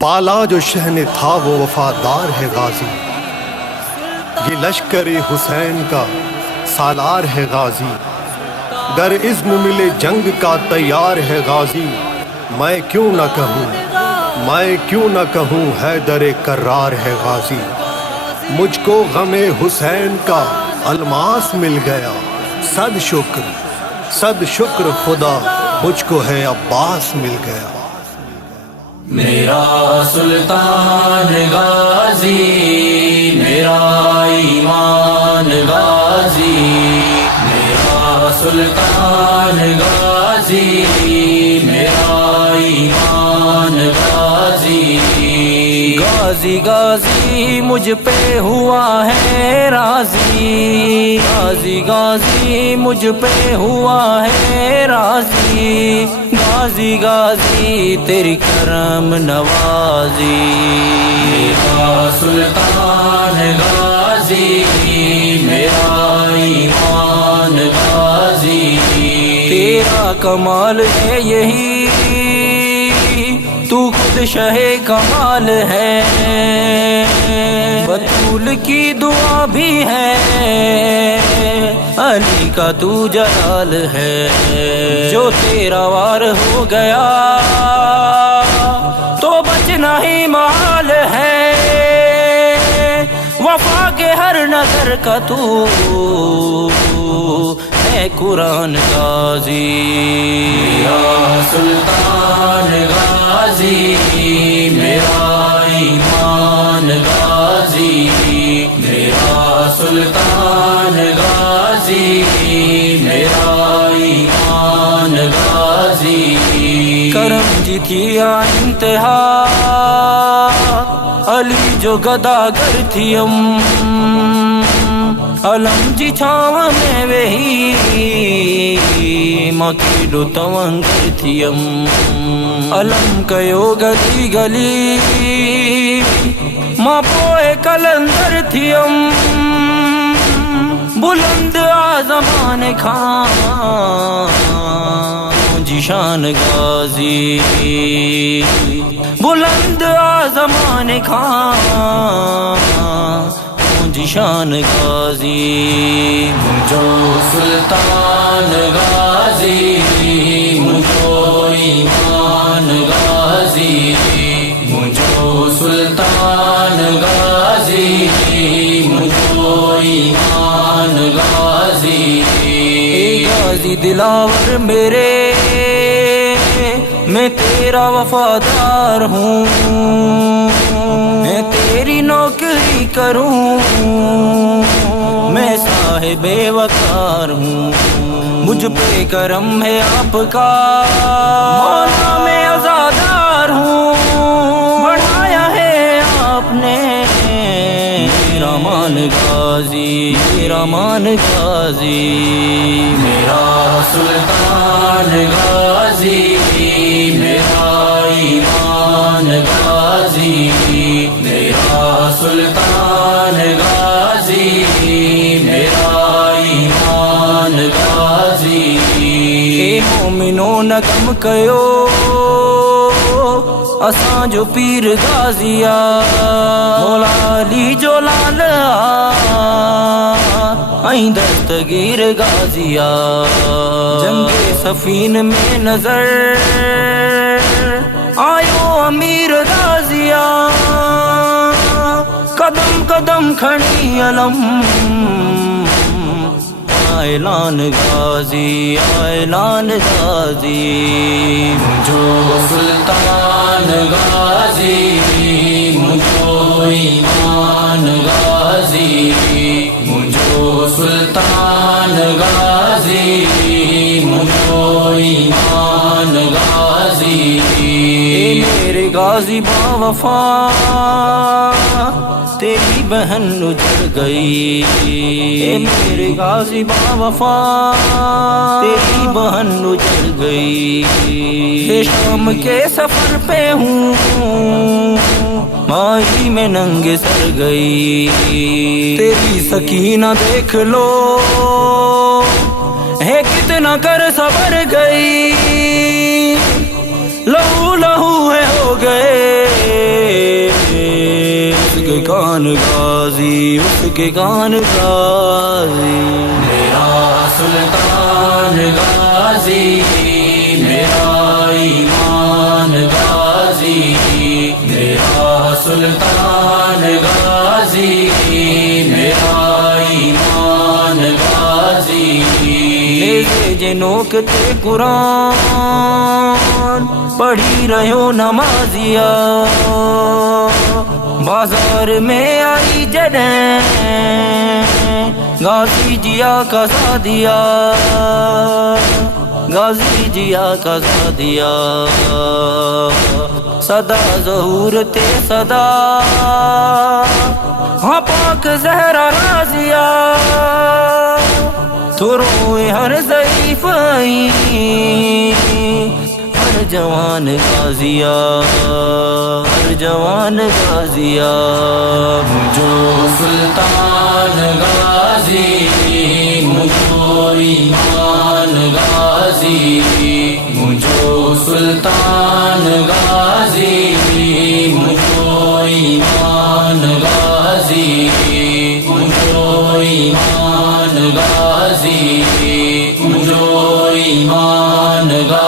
پالا جو شہن تھا وہ وفادار ہے غازی، یہ لشکر حسین کا سالار ہے غازی، گر اذن ملے جنگ کا تیار ہے غازی، میں کیوں نہ کہوں حیدر کرار ہے غازی، مجھ کو غم حسین کا الماس مل گیا، صد شکر خدا مجھ کو ہے عباس مل گیا۔ میرا سلطان غازی، میرا ایمان غازی، میرا سلطان غازی، میرا ایمان غازی، غازی غازی مجھ پہ ہوا ہے راضی، غازی غازی مجھ پہ ہوا ہے راضی، غازی غازی تیری کرم نوازی، میرا سلطان غازی، میرا ایمان غازی، تیرا کمال ہے یہی تو خود شہ کمال ہے، بطول کی دعا بھی ہے، علی کا تو جلال ہے، جو تیرا وار ہو گیا تو بچنا ہی محال ہے، وفا کے ہر نظر کا تو ہے قرآن غازی، میرا سلطان غازی، میرا ایمان غازی، میرا سلطان غازی، میرا ایمان غازی، کرم جتیا انتہا علی جو گداگر تھی علم جی چھاواں میں وہی ماں کی ڈو تونگر تھی علم کیو گلی گلی ماں پوئے کلندر تھی بلند آزمان خان جی شان غازی، بلند آزمان خان جی شان غازی، مجھو سلطان غازی، مجھو ایمان غازی، مجھو سلطان غازی، مجھو ایمان غازی، اے غازی دلاور میرے میں تیرا وفادار ہوں، میں تیری نوکری کروں، میں صاحب وقار ہوں، مجھ پہ کرم ہے آپ کا مولا میں عزادار ہوں، بڑھایا ہے آپ نے میرا مان غازی، میرا مان غازی، میرا سلطان غازی، میرا ایمان غازی، میرا سلطان غازی، میرا ایمان غازی، اے مومنو نغم کیو اساں جو پیر غازیا، مولا علی جو لال آئیں دستگیر غازیا، جنگ صفین میں نظر آیو امیر غازیا، قدم قدم کھڑی علم اعلان غازی، اعلان غازی، مجھو سلطان غازی، مجھو ایمان غازی، مجھو سلطان غازی، مجھو ایمان غازی، اے میرے غازی با وفا تیری بہن اجڑ گئی، اے میرے غازی با وفا تیری بہن اجڑ گئی، اے شام کے سفر پہ ہوں ماہی میں ننگے سر گئی، تیری سکینہ دیکھ لو ہے کتنا کر صبر گئی، لہو لہو ہے ہو گئے کان غازی، اس کے کان غازی. میرا سلطان غازی، میرا ایمان غازی، میرا سلطان غازی، میرا ایمان غازی. نیزے جنوکتے قرآن پڑھی رہو نمازیا، بازار میں آئی جڑیں غازی جیا کا دیا، غازی جیا کا دیا. صدا ظہور تے صدا ہاں پاک زہرا رازیا، تو روئے ہر ضعیف ہر جوان غازیا، ہر جوان غازیا. مجھو سلطان غازی، مجھو ایمان غازی، مجھو سلطان غازی، مجھو ایمان غازی، مجھو ایمان غازی، مجھو ایمان غازی.